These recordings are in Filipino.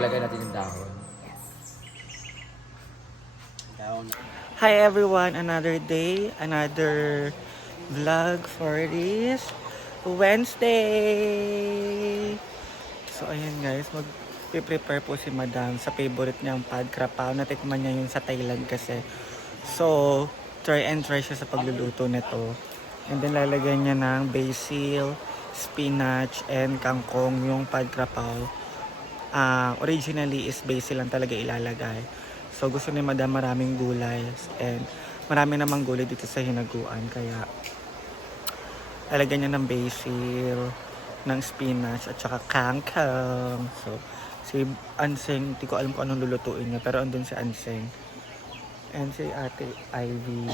Lalagay natin yung dahon. Hi everyone, another day, another vlog for this Wednesday. So ayan guys, mag-prepare po si Madam sa favorite niyang pad krapao. Natikman niya yun sa Thailand kasi. So, try and try siya sa pagluluto nito. And then lalagyan niya ng basil, spinach, and kangkong yung pad krapao. Originally is basil lang talaga ilalagay. So gusto ni Madam maraming gulay and marami namang gulay dito sa hinaguan kaya lalagyan niya ng basil, ng spinach at saka kangkong. So si Anseng, hindi ko alam kung anong lulutuin niya pero andun si Anseng. And si Ate Ivy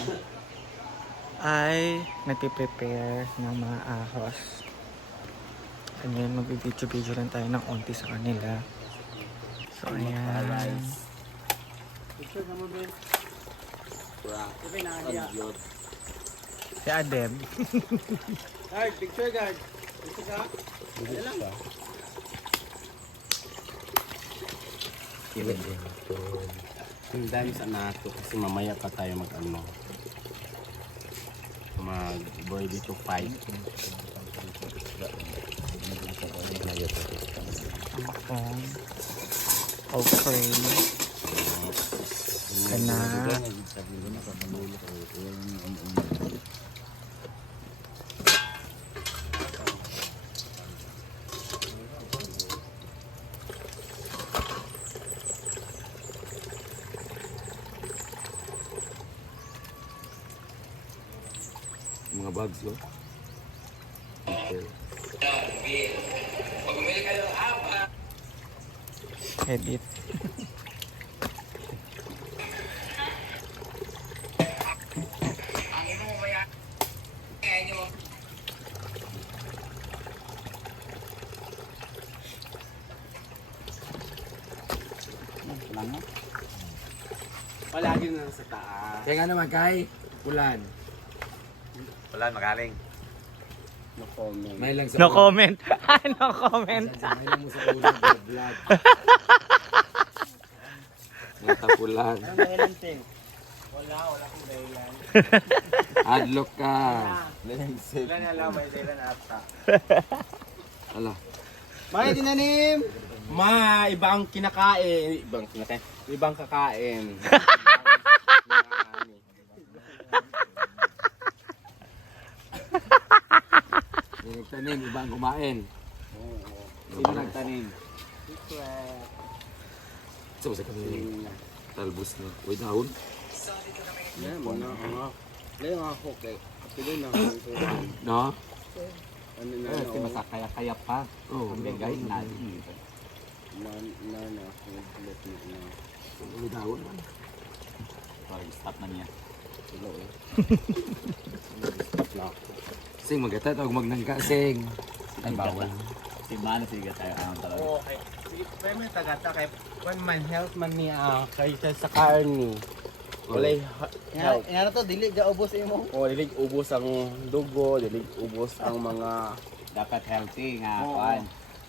ay nagpiprepare ng mga ahos. And then mag-video lang tayo ng onti sa kanila. So ayan. Si Adem. Guard, picture guard. Ito ka? Yan lang ba? Hindahan sa nato kasi mamaya pa tayo mag-ano. Mag-ready to fight. Okay. Kana. Mga bags, oh. Edit. Palagi na sa taas. Kaya nga naman kay Ulan. Wala, magaling. No comment. May lang sa No comment. No comment. May lang mo sa ulan vlog. Mga tapulan. Anong dahilan, Ting? Wala kong dahilan. Adlock ka. Wala na lang, may dahilan ata. Ala. May tinanim! Ma, ibang kinakain. Ibang kakain. Nagtanim, ibang kumain. Sino nagtanim? Sa sa kami. Talbos na. Uy, dahon. Yan, muna ako. Ngayon ako, kay Kapilo na. No? Ano na, Kasi masakaya-kaya pa. Oo. Ang gagawin natin. Uy, dahon man. Parang stop na niya. Stop na ako. Sing, magata. Tawag magnangka, Sing. Ay, bawal. Si Mana, sige tayo. Anong talaga? Oo, kay may tagata kay when man health man niya kaysa sa karni. Walay health. Nga to, dili ga ubos imo. O dilig ubos ang dugo, dilig ubos ang mga Dapat healthy nga. Oo. Kuan.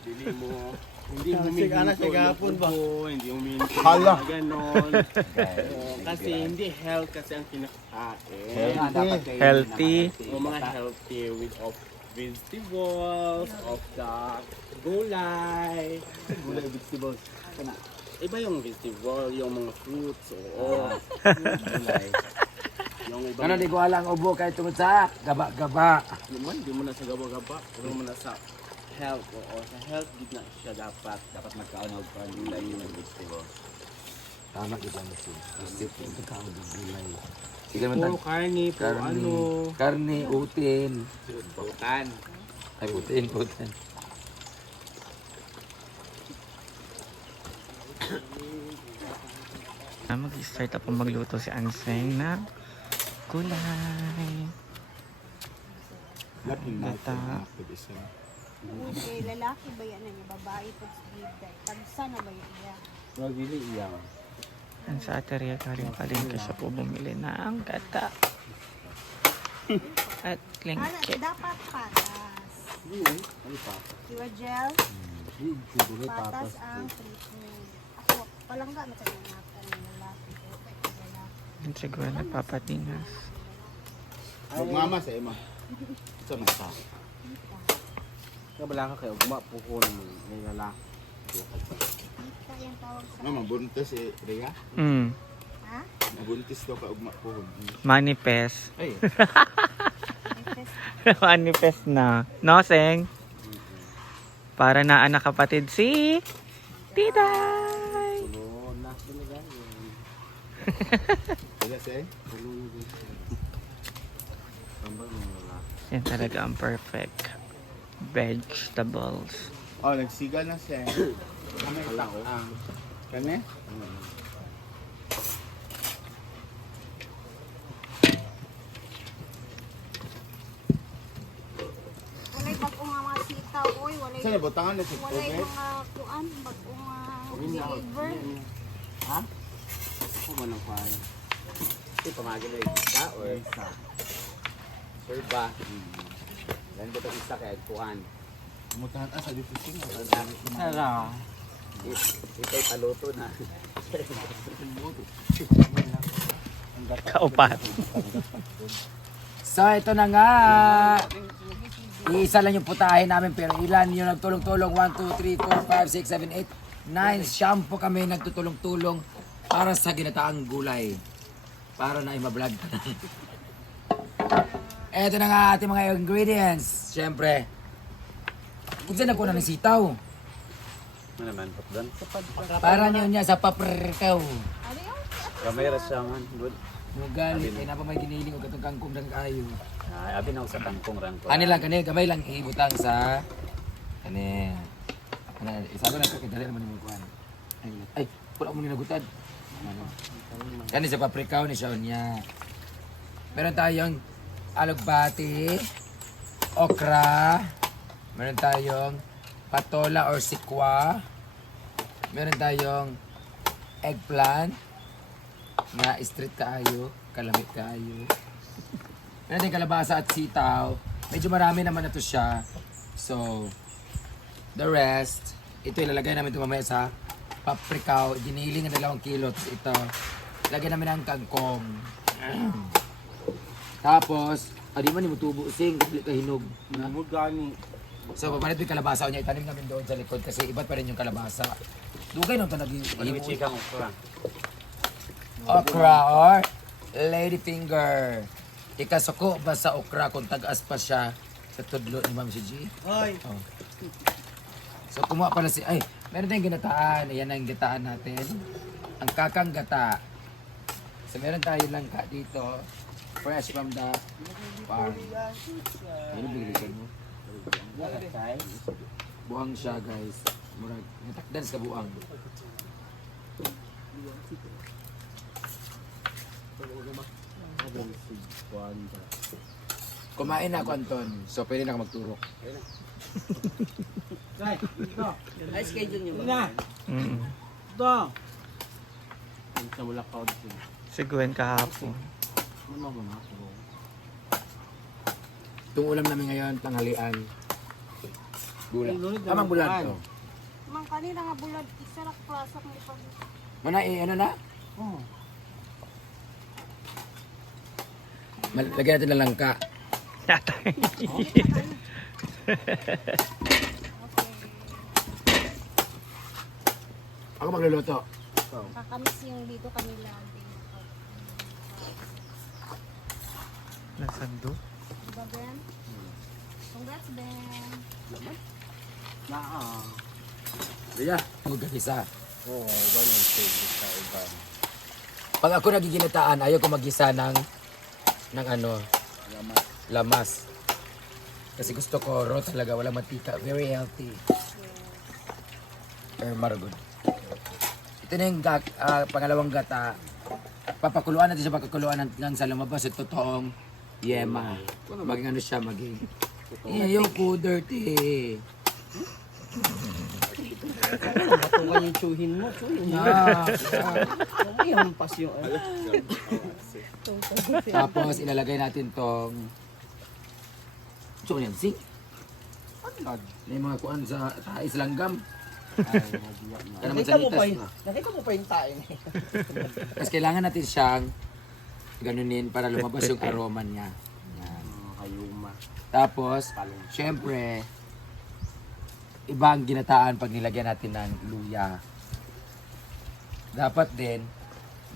dili mo hindi Sige, humihinto anak, sige, hapon ba? hindi humihinto. Hala. Ganon. Oo, kasi hindi health kasi ang kinakain. Kaya nga, dapat kayo Healthy. O mga healthy with of vegetables, of the gulay. Gulay vegetables. Kana. Iba yung vegetable, yung mga fruits, oo. Gulay. Yung iba, Ano, di ko alang ubo kahit tungkol sa gaba-gaba. di mo na sa gaba-gaba, pero mo na sa health, oo. Sa health, di na siya dapat. Dapat magkaon og kuan gulay ng vegetables. Tama kita mo siya. Isip yung kakao ng gulay. Sige man Puro karne, puro ano. Karne, utin. Butan. Ay, utin. Mag-start ako magluto si Anseng na gulay. Gata. Okay, lalaki ba yan niya? Babae pag sigigday. Tagsa na ba yan niya? Magili iya. Ang sa ateria kaling-kaling siya po bumili ng gata. At Ano, lingkit. dapat patas. Ano pa? Siwa gel? Patas ang treatment. Ako, palangga na tayo na ako ng lalaki. Lalaki. Yung siguro napapatingas. Magmama sa ima. Sa mata. Kabala ka kayo, gumapukon mo. May lalaki. Ika yung tawag sa... Mama, buntis eh, Rhea. Ha? Nabuntis daw ka ugma po. Manifest. Ay, Manifest na. No, Seng? Para na anak kapatid si Titay. Tulona. kaya siya eh. Tambal mo lalaki. Yan talaga ang perfect vegetables. Oh, nagsigal na siya. Kami Wala ko. Kani? Walay bagong nga mga sitaw, oy. Walay, Saan butangan na si walay Obed? mga kuan, bagong deliver. Ha? Ako ba nang kuhan? Ito pamagin na yung isa or isa? Sure ba? Yan ko ito isa kaya kuhan. Mutahan sa dito sing. Sara. Ito'y paluto na. Kaupat. So ito na nga. Iisa lang yung putahin namin pero ilan yung nagtulong-tulong? 1, 2, 3, 4, 5, 6, 7, 8, 9. Shampoo kami nagtutulong-tulong para sa ginataang gulay. Para na ima-vlog. Ito na nga ating mga ingredients. Siyempre. Kung saan nakuha ng sitaw? Ano naman, doon? Para niyo niya sa paprikaw. Ano yung? Kamera siya man. Good. Mugalit. Kaya na pa may giniling o katong kangkong ng kayo. Ay, abi na ako sa tangkong rang ko. Ano lang kani, gamay lang ibutang sa kani. Ano, isa ko na ito, kaya naman yung kuhan. Ay, pula mo ninagutan. Ano? Kani sa paprikaw ni Sonia. Meron tayong alugbati, okra, meron tayong patola or sikwa, meron tayong eggplant, na street kaayo, kalamit kaayo. Meron tayong kalabasa at sitaw. Medyo marami naman na to siya. So, the rest, ito ilalagay namin ito mamaya sa paprikaw. Giniling ng 2 kilo. Tapos ito, lagyan namin ang kangkong. Tapos, di man yung tubo sing, kaplit ka hinog. Namod gani. So, papalit yung kalabasa niya, itanim namin doon sa likod kasi iba't pa rin yung kalabasa. Dugay nung ito Ano nag-ihimo. yung chikang okra? Okra or ladyfinger. Ikasuko ba sa okra kung tag-as pa siya sa tudlo ni Ma'am si G? Hoy. Oh. So kumuha pala si... Ay, meron tayong ginataan. Ayan ang gitaan natin. Ang kakang gata. So meron tayo lang ka dito. Fresh from the farm. Ano bilisan mo? Buang siya guys. Murag, natakdan sa buang. Kumain na ako, Anton. So, pwede na ako magturok. Ay, schedule niyo ba? Na. Mm. Ito. Ang sa mula ka dito. Siguin kahapon. Ano ba na? Itong ulam namin ngayon, tanghalian. Bulan. Tamang bulan to. Mang kanina nga bulad, isa na klasak mo pa. Mana, ano na? Oh. Lagyan natin ng langka. Yatay. Ako magluluto. Kakamis yung dito kanila. Nasando. Diba, Ben? Congrats, Ben. Na Iya. Huwag isa. Oo, iba nang favorite sa iba. Pag ako nagiginataan, ayaw ko mag-isa ng ano, lamas. Kasi gusto ko raw talaga, wala matika. Very healthy. Very maragod. Ito na yung pangalawang gata. Papakuluan natin siya, papakuluan hanggang sa lumabas. Ito totoong yema. Maging ano siya, maging... Ayoko, dirty. Batungan yung chuhin mo. Chuhin mo. May hampas yung ano. Tapos ilalagay natin tong... Gusto ko yan, sing. May mga kuan sa tais langgam. Kaya naman Nakita mo pa sanitas. yun. Nakita mo pa yung tayo na yun. Kasi kailangan natin siyang ganunin para lumabas yung aroma niya. Yan. Kayuma. Tapos, syempre, iba ang ginataan pag nilagyan natin ng luya. Dapat din,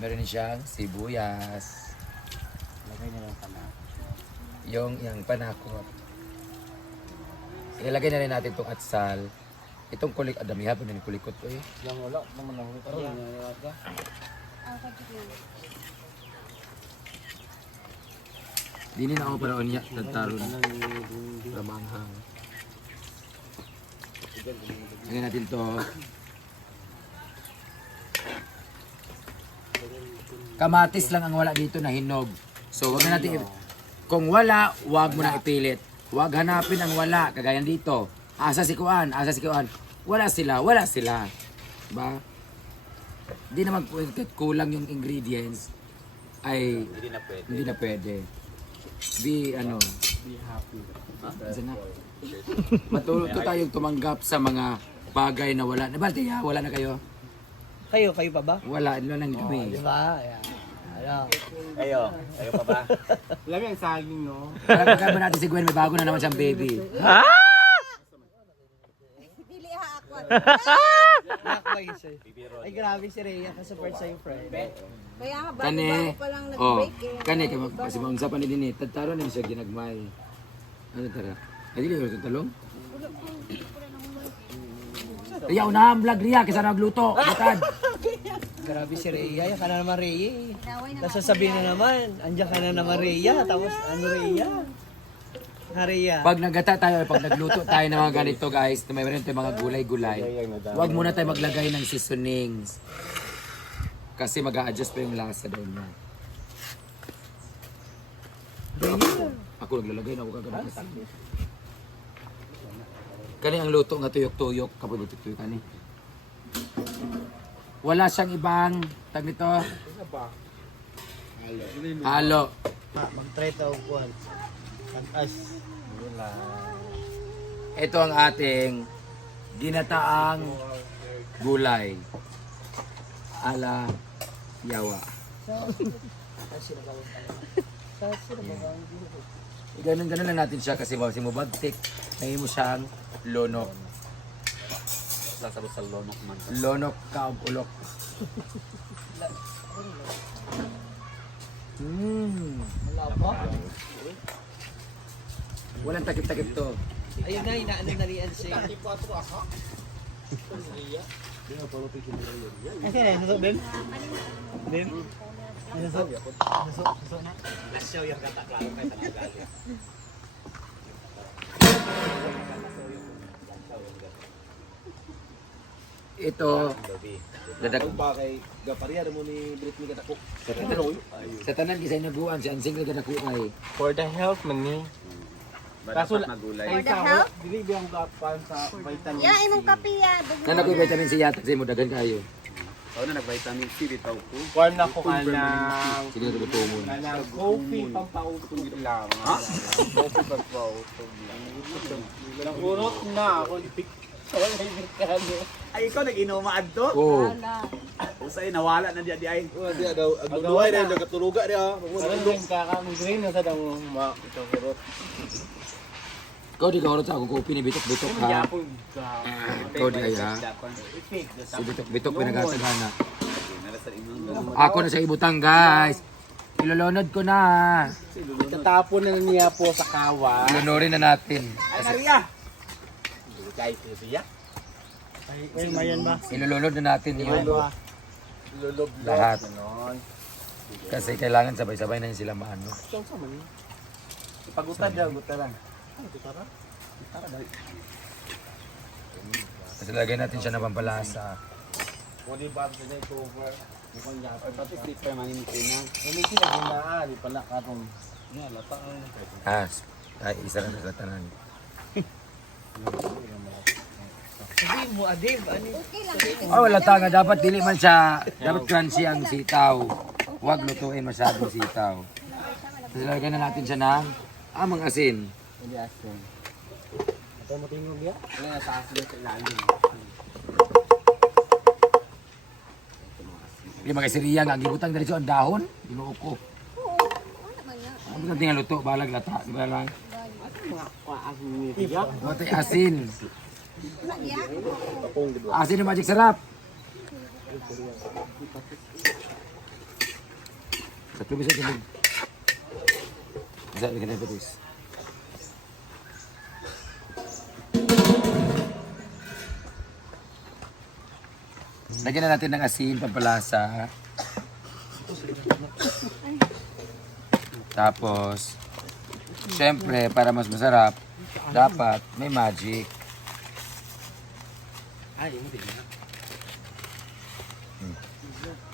meron din siyang sibuyas. Lagay na lang pala. Yung panakot. Ilalagay na rin natin itong atsal. Itong kulik, damihan po na yung kulikot ko eh. Yang wala naman ang ito. Ang katikin. Dini na ako para niya, tataron. Lamanghang. Lagyan natin to. Kamatis lang ang wala dito na hinog. So wag na natin, kung wala, wag mo na ipilit. Wag hanapin ang wala, kagaya dito. Asa si Kuan. Wala sila. Ba? Di naman kulang yung ingredients ay hindi na pwede. Be happy. Na. Matuto tayong tumanggap sa mga bagay na wala. Nabalti ha? Wala na kayo? Kayo pa ba? Wala lang kami. Di ba? Ayan. Ano? Kayo pa ba? Alam yung saging, no? Kaya ba natin si Gwen, may bago na naman siyang baby. Dili ha ako. Nakbay siya. Ay grabe si Rhea ka-support sa'yo, friend. Kaya nga Kani, bago pa lang nag-break eh. kani, kasi maunsa pa ni din eh. Tagtaro na siya ginagmay. Ano tara? Ay, dili ko talong? Riya, unahan vlog Riya, kasi nagluto. Butad. Grabe si Rhea. Yan ka na naman Rhea. Naway na Tapos sasabihin na naman, andyan ka na naman Rhea. Tapos ano Rhea? Ha Rhea. Pag nagata tayo, pag nagluto tayo ng mga ganito guys, may meron tayo mga gulay-gulay. Huwag muna tayo maglagay ng seasonings. Kasi mag-a-adjust pa yung lasa daw niya. Ako naglalagay na ako kagano'n kasi. Kani ang luto nga tuyok-tuyok, kapag tuyok kani. Wala siyang ibang tag nito. Halo. Mag-try to kuhan. As Ito ang ating ginataang gulay. Ala yawa. Ganun-ganun lang natin siya kasi kasi mubagtik. Ngayon mo siyang lonok. Sasabot sa lonok man. Lonok kaog ulok. wala pa. Walang takip-takip to. Ayun na, inaano na riyan siya. Ay, kaya nasa Bim? Bim? Nasa? Nasa na? Nasyaw yung kata, klaro kayo sa nagali. Ito, dadak Bakay, gapariya mo ni Britney Katakok. sa tanan kisay naguan si Ansing na dako ay. For the health man ni. Kaso magulay. For the health. Dili biyang gapan sa vitamin. Yan, imong kape ya. Nana ko vitamin C yata kasi mo dagan kayo. Ako na nag-vitamin C bitaw ko. Kuan na ko kanang Sige ko tumon. kanang coffee pampautog lang. Ha? Coffee pampautog lang. Nagurot na ako. Ay, ikaw nag-inumaan to? Oh. Usay, nawala na di ay. Di daw agluway na nagatuluga dia. Parang kakang-green na sa dang ma-itong Kau di kaurot sa ako kopi ni bitok-bitok ha. Ikaw di ay ha. Si bitok-bitok pinagatagana. Ako na sa ibutang guys. Ilolonod ko na. Tatapon na niya po sa kawa. Ilonorin na natin. Ay, Maria! Kahit siya. Ay, mayan ba? Ilolonod na natin yung lahat. Kasi kailangan sabay-sabay na yun sila maano. Pagutad daw, gutad lang. Kasi lagay natin siya na pampalasa. Pwede ba sa day cover? Mukhang yapon. Pati slipper manimitin na. Hindi sila ginaan, di pala katong. Nga, lata ang. Ay, isa lang sa tanan. Sabi mo, Adib, ano? Okay lang. Oh, wala nga dapat dili man siya. Dapat crunchy ang sitaw. Huwag lutuin masyadong sitaw. Kasi lagyan na natin siya ng amang asin. Ito mo tingog ya. Ano yung taas doon sa ilalim? Di mga siriya nga, gibutang dali ang dahon. Ginoo ko. Oo, ano ba niya? Ang mga tingnan luto, balag lata. Di ba lang? Mga kuwaas ni Tiya. Matay asin. Ano niya? Asin yung magic sarap. Sa tubig sa tubig. Bisa, bigyan tayo petis. Lagyan na natin ng asin, pampalasa. Tapos, syempre, para mas masarap, dapat may magic.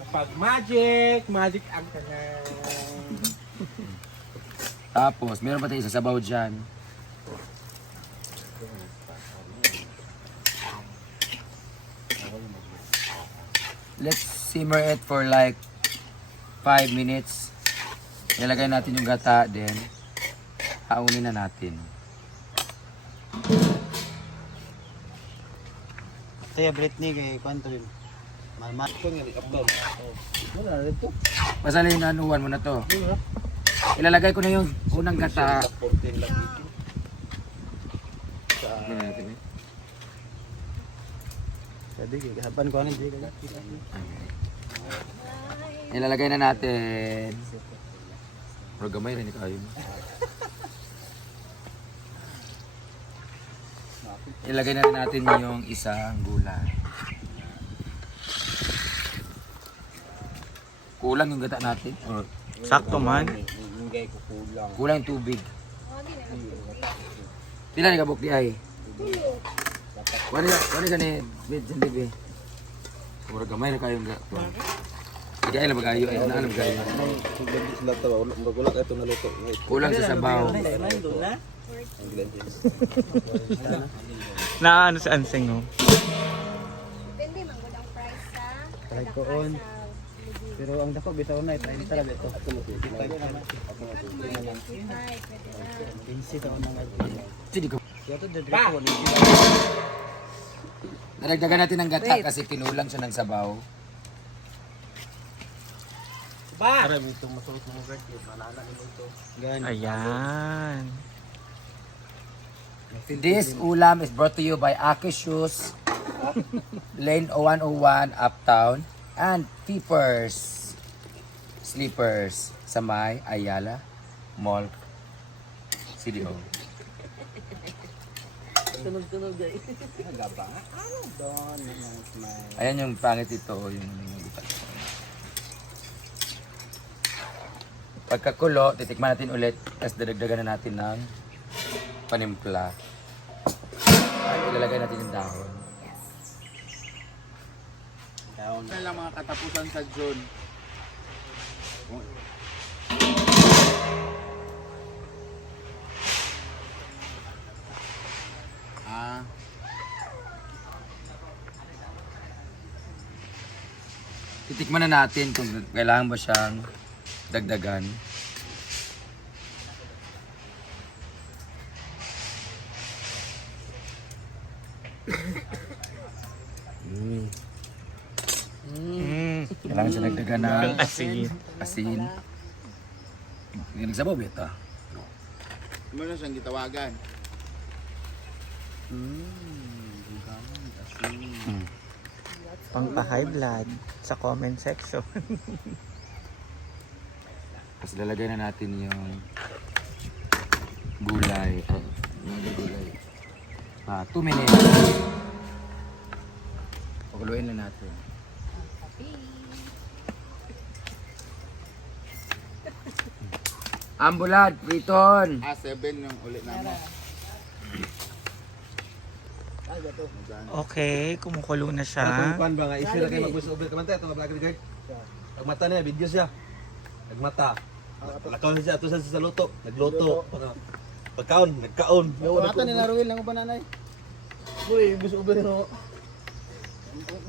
Kapag magic ang kanang. Tapos, meron pa tayo sa sabaw dyan. Let's simmer it for like 5 minutes. Ilagay natin yung gata, then haunin na natin. Tiya Britney kay kwanto rin. Malmat ko nga upload. Wala na dito. Pasalin, anuwan mo na to. Ilalagay ko na yung unang gata. Ano natin eh? Sabi kay haban ko ano di ka. Ilalagay na natin. Pero gamay rin kayo. Ilagay na rin natin yung isang gulay. Kulang yung gata natin. Or Sakto man. Hindi ko kulang. kulang yung tubig. Pila ni kabuk di ay? Wani ka ni Medjan Dibi. Mura gamay na kayong gato. Sige ay labagayo ay naalam kayo. Sila to, magulat ito na luto. Kulang sa sabaw. Na ano si Anseng no? Depende man gud ang price sa Kahit koon. Pero ang dako bitaw na ito, tara bitaw. pwede na. Pinsi ta nang Sige ko. Yato de ko ni. Naragdagan natin ng gata kasi kinulang siya ng sabaw. Para mitong masuot mo guard, malala ni luto. Gani. Ayan. This ulam is brought to you by Aki Shoes, Lane 101 Uptown, and Peepers Sleepers sa may Ayala Mall CDO. Tunog-tunog guys. Ayan yung pangit ito, yung pagkakulo, titikman natin ulit, tapos dadagdagan na natin ng panimpla. Ay, ilalagay natin yung dahon. Ano lang mga katapusan sa June? Titikman na natin kung kailangan ba siyang dagdagan. Kailangan siya dagdagan ng Asin. asin. Nagsabaw ba ito? Ano siyang gitawagan? Pang pa-high blood sa comment section. Tapos lalagay na natin yung gulay. Yung gulay. 2 minutes. Paguluin na natin. Ambulad, Priton. 7 yung ulit namin. Okay, kumukulo na siya. Kuan ba nga isira kay mag-voice over ka man tayo, itong vlog ni guard. Pag mata niya, video siya. Nagmata. Lakaw na siya, ito sa luto. Nagluto. Pagkaon, nagkaon. Mata ni Naruel lang ba nanay? Uy, voice over no.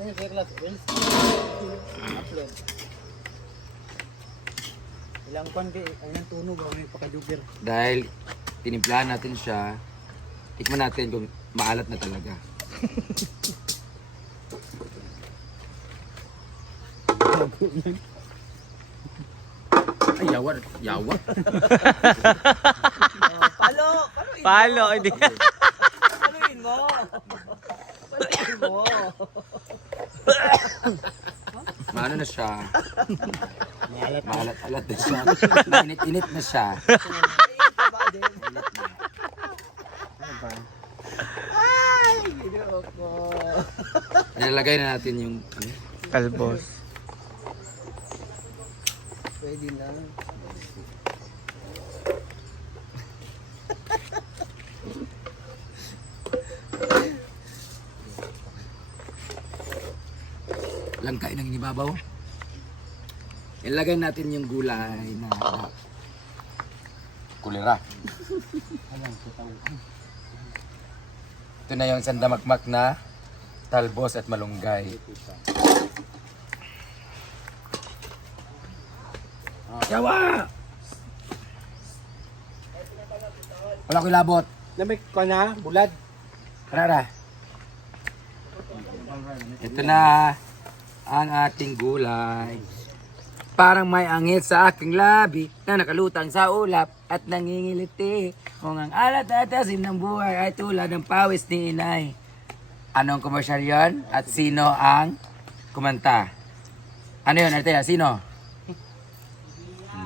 May class Reels. Upload. Ilang pan kay ay tunog may pakajuger. Dahil tinimplahan natin siya, tikman natin kung maalat na talaga. Ay, yawa. Yawa. Palo, hindi. Paluin mo. Paluin mo. Maano na siya? Maalat-alat na siya. Mainit-init na siya. Nilalagay na natin yung ano, Talbos. Pwede na. langkay ng inibabaw. Ilagay natin yung gulay na kulira. Ito na yung sandamakmak na talbos at malunggay. Yawa! Wala ko ilabot. Lamig ka na, bulad. Karara. Ito na ang ating gulay. Parang may angit sa aking labi na nakalutang sa ulap at nangingiliti. Kung ang alat at asim ng buhay ay tulad ng pawis ni inay. Anong komersyal yon? At sino ang kumanta? Ano yun, Artea? Sino?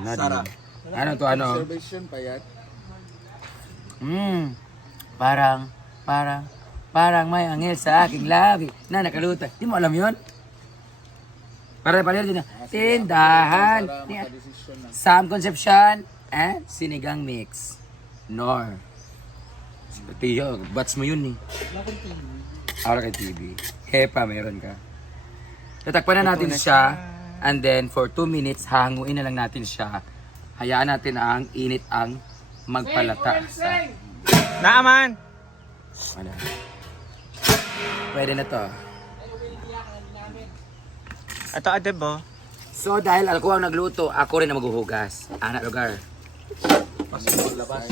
Sara. Ano to, ano? Observation pa yan. Parang may angel sa aking labi na nakalutang. Di mo alam yun? Para din na. Tindahan. Sam Concepcion and Sinigang Mix. Nor. Tiyo, bats mo yun eh. Wala kang TV. Hepa, meron ka. Tatakpan na natin siya. And then, for 2 minutes, hanguin na lang natin siya. Hayaan natin ang init ang magpalata. Naaman! Ano? Pwede na to. Ito adebo. So, dahil ako ang nagluto, ako rin ang maghuhugas. Anak lugar. Labas.